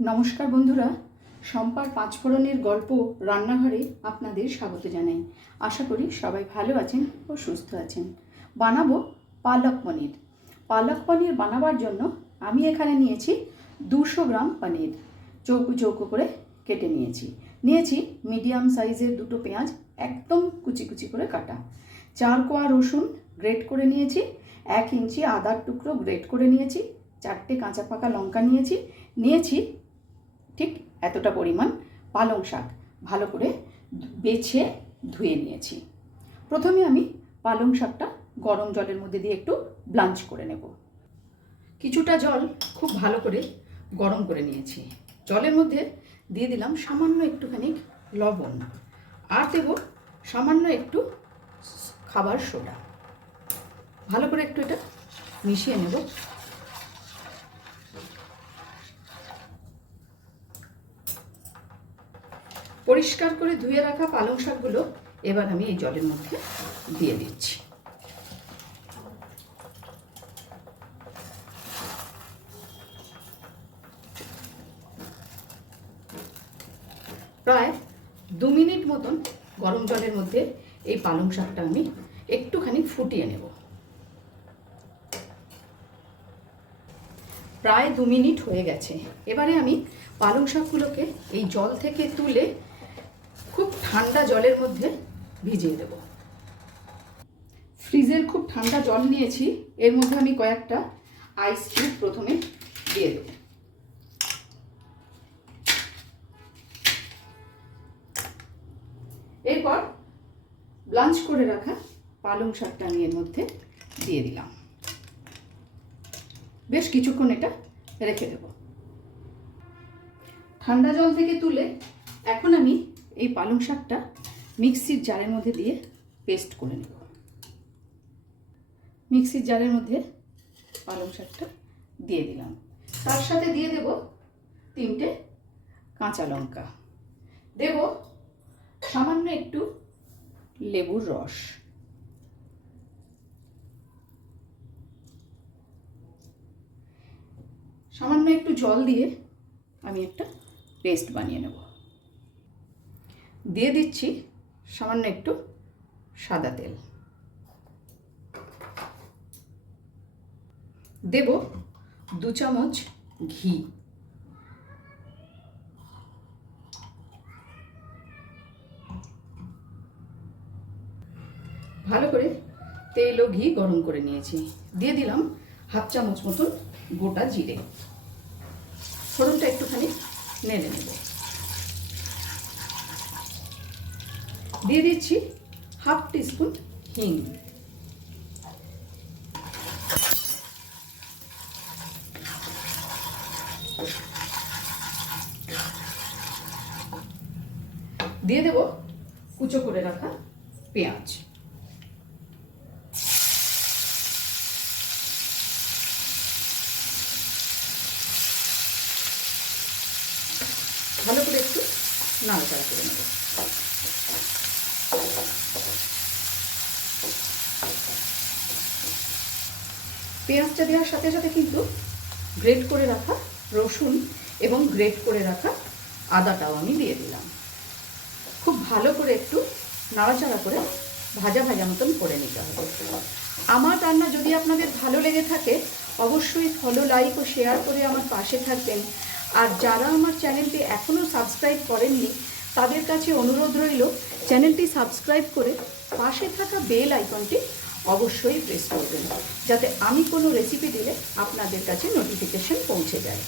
নমস্কার বন্ধুরা সম্পার পাঁচফোড়নের গল্প রান্নাঘরে আপনাদের স্বাগত জানাই। আশা করি সবাই ভালো আছেন ও সুস্থ আছেন। বানাবো পালক পনির। পালক পনির বানাবার জন্য আমি এখানে নিয়েছি দুশো গ্রাম পনির। চৌকো চৌকো করে কেটে নিয়েছি। নিয়েছি মিডিয়াম সাইজের দুটো পেঁয়াজ একদম কুচি কুচি করে কাটা। চার কোয়া রসুন গ্রেট করে নিয়েছি, এক ইঞ্চি আদার টুকরো গ্রেট করে নিয়েছি, চারটে কাঁচা পাকা লঙ্কা নিয়েছি। নিয়েছি ঠিক এতটা পরিমাণ পালং শাক ভালো করে বেছে ধুয়ে নিয়েছি। প্রথমে আমি পালং শাকটা গরম জলের মধ্যে দিয়ে একটু ব্লাঞ্চ করে নেব। কিছুটা জল খুব ভালো করে গরম করে নিয়েছি। জলের মধ্যে দিয়ে দিলাম সামান্য একটুখানি লবণ। আর দেব সামান্য একটু খাবার সোডা। ভালো করে একটু এটা মিশিয়ে নেব। পরিষ্কার করে ধুয়ে রাখা পালং শাকগুলো এবার আমি এই জলের মধ্যে দিয়ে দিচ্ছি। প্রায় দু মিনিট মতন গরম জলের মধ্যে এই পালং শাকটা আমি একটুখানি ফুটিয়ে নেব। প্রায় দু মিনিট হয়ে গেছে। এবারে আমি পালং শাকগুলোকে এই জল থেকে তুলে খুব ঠান্ডা জলের মধ্যে ভিজিয়ে দেব। ফ্রিজের খুব ঠান্ডা জল নিয়েছি, এর মধ্যে আমি কয়েকটা আইস কিউব প্রথমে দিয়ে দেব। এরপর ব্লাঞ্চ করে রাখা পালং শাকটা আমি এর মধ্যে দিয়ে দিলাম। বেশ কিছুক্ষণ এটা রেখে দেব। ঠান্ডা জল থেকে তুলে এখন আমি এই পালং শাকটা মিক্সির জারের মধ্যে দিয়ে পেস্ট করে নেব। মিক্সির জারের মধ্যে পালং শাকটা দিয়ে দিলাম। তার সাথে দিয়ে দেব তিনটে কাঁচা লঙ্কা। দেব সামান্য একটু লেবুর রস। সামান্য একটু জল দিয়ে আমি একটা পেস্ট বানিয়ে নেব। দিয়ে দিচ্ছি সামান্য একটু সাদা তেল। দেব দু চামচ ঘি। ভালো করে তেল ও ঘি গরম করে নিয়েছি। দিয়ে দিলাম হাফ চামচ মতন গোটা জিরে। ফোড়নটা একটুখানি নেড়ে নেব। দিয়ে দিচ্ছি হাফ টিস্পুন হিং। দিয়ে দেব কুচো করে রাখা পেঁয়াজ। ভালো করে একটু নাড়াচাড়া করে নেব। পেঁয়াজটা দেওয়ার সাথে সাথে কিন্তু গ্রেট করে রাখা রসুন এবং গ্রেট করে রাখা আদাটাও আমি দিয়ে দিলাম। খুব ভালো করে একটু নাড়াচাড়া করে ভাজা ভাজা মতন করে নিতে হবে। আমার রান্না যদি আপনাদের ভালো লেগে থাকে, অবশ্যই ফলো লাইক ও শেয়ার করে আমার পাশে থাকবেন। আর যারা আমার চ্যানেলটি এখনও সাবস্ক্রাইব করেননি, তাদের কাছে অনুরোধ রইল চ্যানেলটি সাবস্ক্রাইব করে পাশে থাকা বেল আইকনটি অবশ্যই প্রেস করবেন, যাতে আমি কোনো রেসিপি দিলে আপনাদের কাছে নোটিফিকেশন পৌঁছে যায়।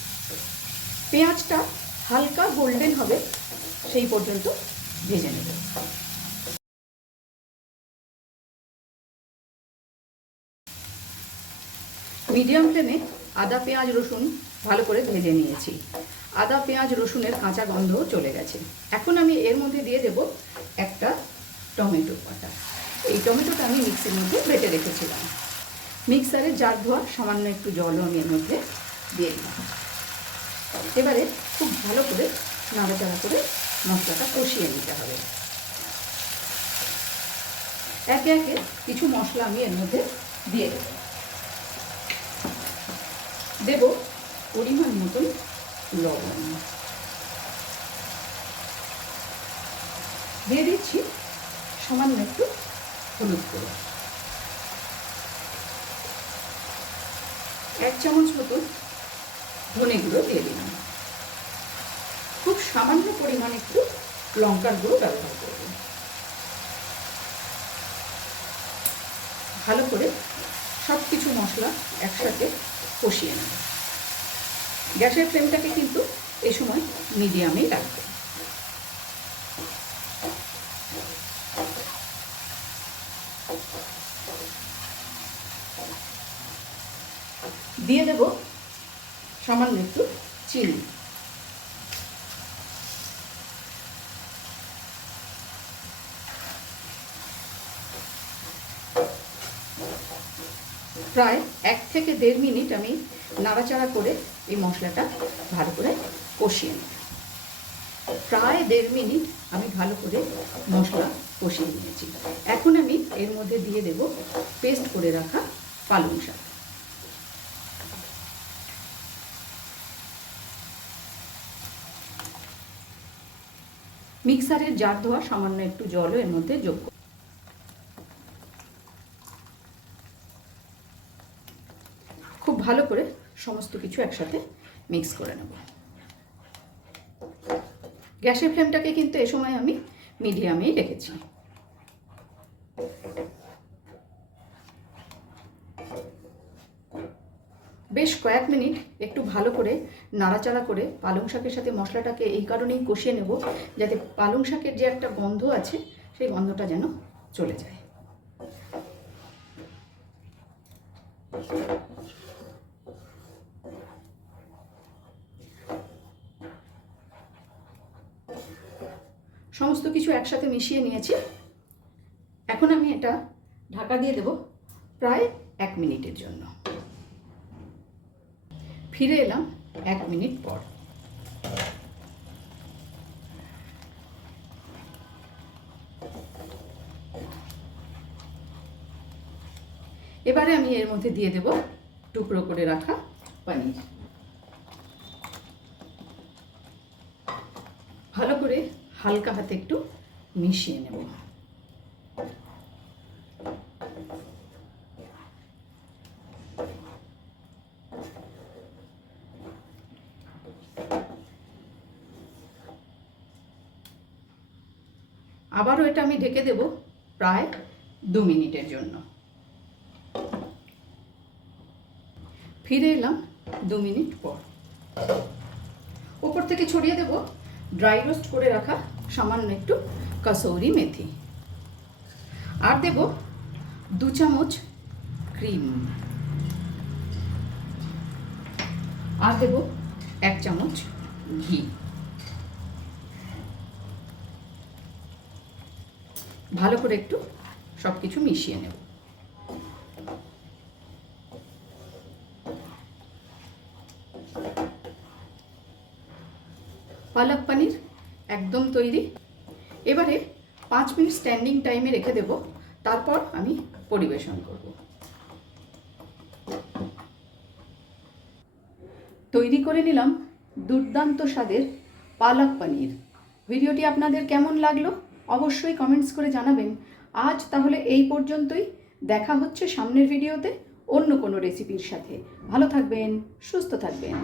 পেঁয়াজটা হালকা গোল্ডেন হবে, সেই পর্যন্ত ভেজে নেব। মিডিয়াম ফ্লেমে আদা, পেঁয়াজ, রসুন ভালো করে ভেজে নিয়েছি। আদা, পেঁয়াজ, রসুনের কাঁচা গন্ধও চলে গেছে। এখন আমি এর মধ্যে দিয়ে দেব একটা টমেটো কাটা এই টমেটোটা আমি মিক্সির মধ্যে বেটে রেখেছিলাম। মিক্সারে জার ধোয়া, সামান্য একটু জলও আমি এর মধ্যে দিয়ে দিলাম। এবারে খুব ভালো করে নাড়াচাড়া করে মশলাটা কষিয়ে নিতে হবে। একে একে কিছু মশলা আমি এর মধ্যে দিয়ে দেব। দেব পরিমাণ মতন লবণ। দিয়ে দিচ্ছি সামান্য একটু হলুদ গুঁড়ো। এক চামচ মতো ধনে গুঁড়ো দিয়ে দিলাম। খুব সামান্য পরিমাণ একটু লঙ্কার গুঁড়ো ব্যবহার করব। ভালো করে সব কিছু মশলা একসাথে কষিয়ে নেব। গ্যাসের ফ্লেমটাকে কিন্তু এই সময় মিডিয়ামেই রাখবে। দিয়ে দেব সামান্য একটু চিনি। প্রায় এক থেকে দেড় মিনিট আমি নাড়াচাড়া করে এই মশলাটা ভালো করে কষিয়ে নেব। প্রায় দেড় মিনিট আমি ভালো করে মশলা কষিয়ে নিয়েছি এখন আমি এর মধ্যে দিয়ে দেব পেস্ট করে রাখা পালং শাক মিক্সারের জার ধোয়া সামান্য একটু জলও এর মধ্যে যোগ। খুব ভালো করে সমস্ত কিছু একসাথে মিক্স করে নেব গ্যাসের ফ্লেমটাকে কিন্তু এ সময় আমি মিডিয়ামেই রেখেছি। বেশ কয়েক মিনিট একটু ভালো করে নাড়াচাড়া করে পালং শাকের সাথে মশলাটাকে এই কারণেই কষিয়ে নেব যাতে পালং শাকের যে একটা গন্ধ আছে, সেই গন্ধটা যেন চলে যায়। সমস্ত কিছু একসাথে মিশিয়ে নিয়েছি। এখন আমি এটা ঢাকা দিয়ে দেব প্রায় এক মিনিটের জন্য। ফিরে এলাম এক মিনিট পর। এবারে আমি এর মধ্যে দিয়ে দেব টুকরো করে রাখা পনির। ভালো করে হালকা হাতে একটু মিশিয়ে নেব। আবারও এটা আমি ঢেকে দেব প্রায় দু মিনিটের জন্য। ফিরে এলাম দু মিনিট পর। ওপর থেকে ছড়িয়ে দেব ড্রাই রোস্ট করে রাখা সামান্য একটু কাসৌরি মেথি। আর দেব দু চামচ ক্রিম। আর দেব এক চামচ ঘি। ভালো করে একটু সব কিছু মিশিয়ে নেব। পালক পনির একদম তৈরি। এবারে পাঁচ মিনিট স্ট্যান্ডিং টাইমে রেখে দেব। তারপর আমি পরিবেশন করব। তৈরি করে নিলাম দুর্দান্ত স্বাদের পালক পনির। ভিডিওটি আপনাদের কেমন লাগল অবশ্যই কমেন্টস করে জানাবেন। আজ তাহলে এই পর্যন্তই। দেখা হচ্ছে সামনের ভিডিওতে অন্য কোনো রেসিপির সাথে। ভালো থাকবেন, সুস্থ থাকবেন।